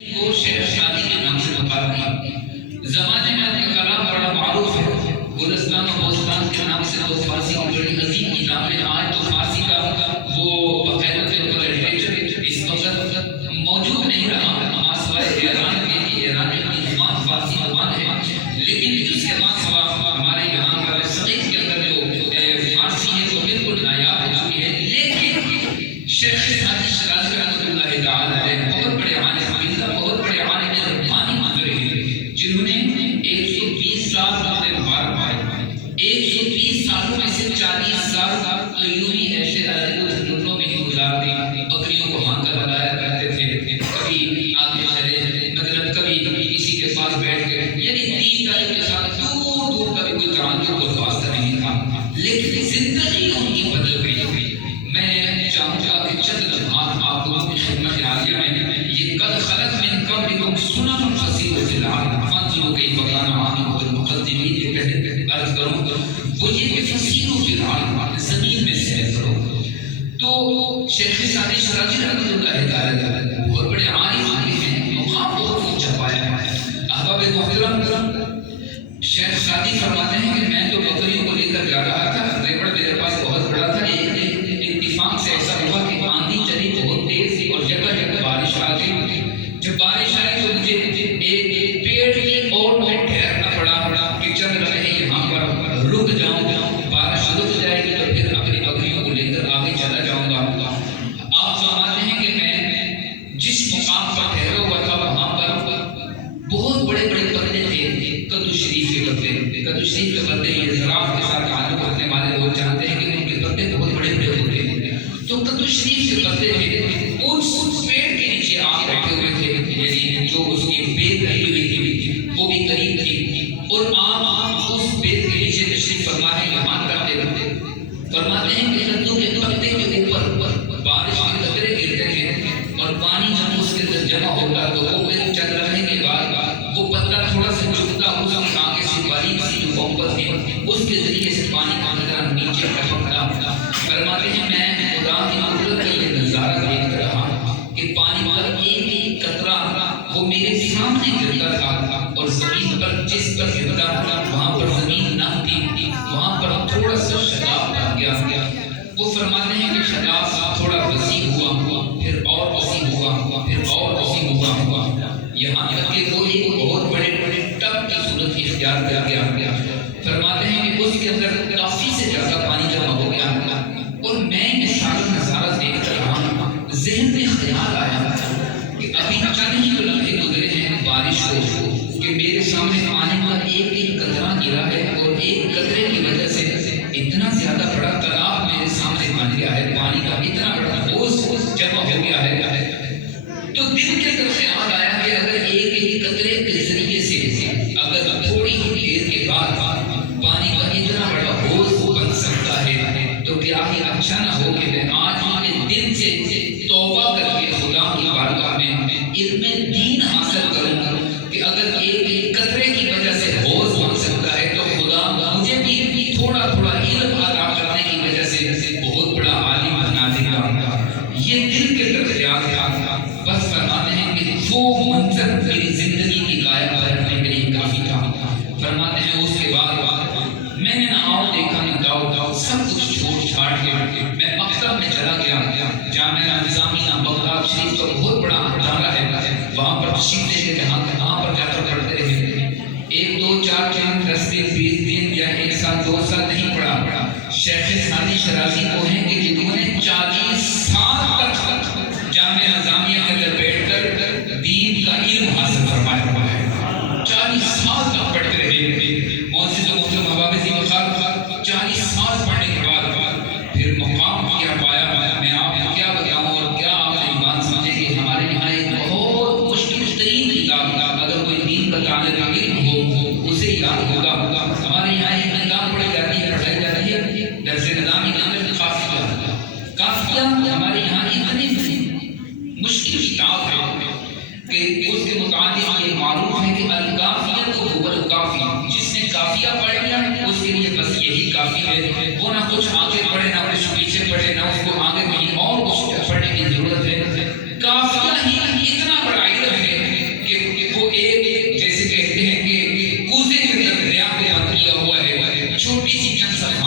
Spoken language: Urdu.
کو شیخ شادی کے نام سے پکارتے ہیں۔ زمانے میں ان کا کلام بڑا معروف ہے، گلستان و بوستان کے نام سے وہ فارسی کی بڑی عظیم کتاب ہے۔ آج تو فارسی کا وہ باقاعدہ لٹریچر اس وقت موجود نہیں رہا، ماسوائے ایران کے کہ ایران کی زبان فارسی زبان ہے، لیکن اس کے ماسوا ہمارے یہاں پر صدیق کے اندر جو فارسی ہے وہ بالکل نایاب ہو چکی ہے۔ لیکن شیخ شادی شرازی رحمۃ اللہ تعالیٰ علیہ بہت بڑے عالم بہت بڑے عالم ربانی گزرے ہیں، جنہوں نے 120 سال اپنے مبارک پائے۔ 120 سالوں میں سے 40 سال تو یوں ہی ایسے جنگلوں میں ہی گزار دی، بکریوں کو ہانک کر لگایا کرتے تھے، کبھی آگے چلے، مطلب کبھی کسی کے پاس بیٹھ کے، یعنی دین داری کے ساتھ دور دور کا بھی کوئی تعلق اور واسطہ نہیں تھا، لیکن زندگی ان کی بدل گئی۔ میں چاہوں گا کہ چند لمحات آپ لوگوں کی خدمت عالیہ میں یہ قد خلق من قبلکم سنن فسیروا فی الارض فانظروا کیف کان عاقبۃ المقدمین کے پہلے عرض کروں وہ یہ کہ فسیروا فی الارض زمین میں سیر کرو۔ تو شیخ سعدی شرازی رحمۃ اللہ تعالیٰ بہت بڑے عالم ہیں، مقام بہت اونچا پایا ہے۔ احباب محترم، شیخ سعدی فرماتے ہیں کہ میں تو بکریوں کو لے کر جا رہا تھا، ریوڑ میرے پاس بہت بڑا تھا، اتفاق سے ایسا ہوا کہ آندھی چلی بہت تیز تھی اور جگہ جگہ بارش آ گئی۔ جب بارش آئی تو مجھے ایک پیڑ کی اور میں ٹھہرنا پڑا کہ چند لمحے یہاں پر رک جاؤں، بارش رک جائے گی تو پھر اپنی بکریوں کو لے کر آگے چلا جاؤں گا۔ آپ فرماتے ہیں کہ میں جس مقام پر ٹھہرا ہوا تھا وہاں پر بہت بڑے بڑے پتے تھے، کدو شریف کے پتے۔ کدو شریف کے پتے یہ زراعت کے ساتھ تعلق رکھنے والے لوگ جانتے ہیں کہ ان کے پتے بہت بڑے بڑے ہوتے ہیں۔ تو کدو شریف کے پتے تھے، اس پیڑ کے نیچے آپ بیٹھے ہوئے تھے، یعنی جو اس کی بیل لگی ہوئی تھی وہ بھی قریب تھی، اور آپ اس بیل کے نیچے تشریف فرما ہے یہاں کرتے کرتے فرماتے ہیں کہ کدو کے پتے کے اوپر بارش کے قطرے گرتے تھے اور پانی جب اس کے اندر جمع ہوتا تو وہ چند لمحے کے بعد وہ پتا تھوڑا سا جھکتا، اس کی آگے سے باریک سی جو بمپر تھی اس کے ذریعے سے پانی کا قطرہ نیچے ٹپکتا۔ فرماتے ہیں میں خدا کی قدرت کا یہ نظارہ دیکھ رہا کہ پانی کا ایک ایک قطرہ وہ میرے سامنے گرتا تھا، اور زمین پر جس پر گرتا تھا وہاں پر زمین نہ تھی، وہاں پر تھوڑا سا شگاف آ گیا۔ وہ فرماتے ہیں کہ شگاف تھوڑا وسیع ہوا، پھر اور وسیع ہوا، پھر اور وسیع ہوا، یہاں تک کہ وہ ایک بہت بڑے بڑے ٹب کی صورت اختیار کر گیا۔ فرماتے ہیں کہ اس کے اندر کافی سے زیادہ پانی جمع ہو گیا، اور میں یہ سارا نظارہ دیکھ رہا ہوں، ذہن میں خیال آیا کہ ابھی چند ہی لمحے گزرے ہیں بارش کو کہ میرے سامنے پانی کا ایک ایک قطرہ گرا ہے، اور ایک قطرے کی وجہ سے اتنا زیادہ بڑا تالاب میرے سامنے بن گیا ہے، پانی کا اتنا بڑا اوز جمع ہو گیا ہے۔ تو دل کے اندر خیال آیا کہ اگر ایک ایک قطرے کے ذریعے سے اگر تھوڑی ہی دیر کے بعد پانی کا اتنا بڑا اوز بن سکتا ہے تو کیا ہی اچھا نہ ہو کہ میں آج ہی کے دن سے توبہ کر کے خدا کی بارگاہ میں علم دین حاصل کروں کہ اگر ایک ایک قطرے کی وجہ سے حوض بن سکتا ہے تو خدا مجھے بھی تھوڑا تھوڑا علم عطا کرنے کی وجہ سے بہت بڑا عالم بنا دے گا۔ یہ دل کے اندر خیال تھا، بس فرماتے ہیں کہ وہ منظر میری زندگی کی غائب کرنے کے لیے کافی تھا۔ فرماتے ہیں اس کے بعد میں نے نہ آؤ دیکھا نہ گاؤ، سب کچھ چھوڑ چھاڑ کے میں مکتب میں چلا گیا۔ جامعہ نظامیہ بغداد شریف کا بہت بڑا ادارہ ہے، وہاں پر تشریف لے کے وہاں پر جا کر پڑھتے رہے۔ 1 2 4 5 10 دن 20 دن یا 1 سال 2 سال نہیں پڑھا۔ شیخ سعدی شرازی وہ ہیں کہ جنہوں نے 40 سال تک جامعہ نظامیہ کے اندر بیٹھ کر دین کا علم حاصل فرمایا ہوا ہے، 40 سال تک پڑھتے رہے۔ معزز و محترم احباب وقار 40 سال پڑھنے کے بعد پھر مقام کیا پایا۔ میں آپ کو کیا بتاؤں اور کیا آپ نے بات سمجھے کہ ہمارے یہاں ایک بہت مشکل ترین کتاب اگر کوئی دین کا طالب علم ہو اسے یاد ہوگا۔ ہمارے یہاں ایک نظام پڑھائی جاتی ہے درس نظامی کے اندر کافیہ ہمارے یہاں اتنی مشکل کتاب ہے کہ اس کے متعلق یہ معروف ہے کہ الکافیہ هو الکافی، جس نے کافیہ پڑھ لیا اس کے لیے بس یہی کافی ہے، وہ نہ کچھ آگے پڑھے نہ کچھ پیچھے پڑھے، نہ اس کو آگے کہیں اور کچھ پڑھنے کی ضرورت ہے۔ کافیہ ہی اتنا بڑا علم ہے چھوٹی سی چند صفحات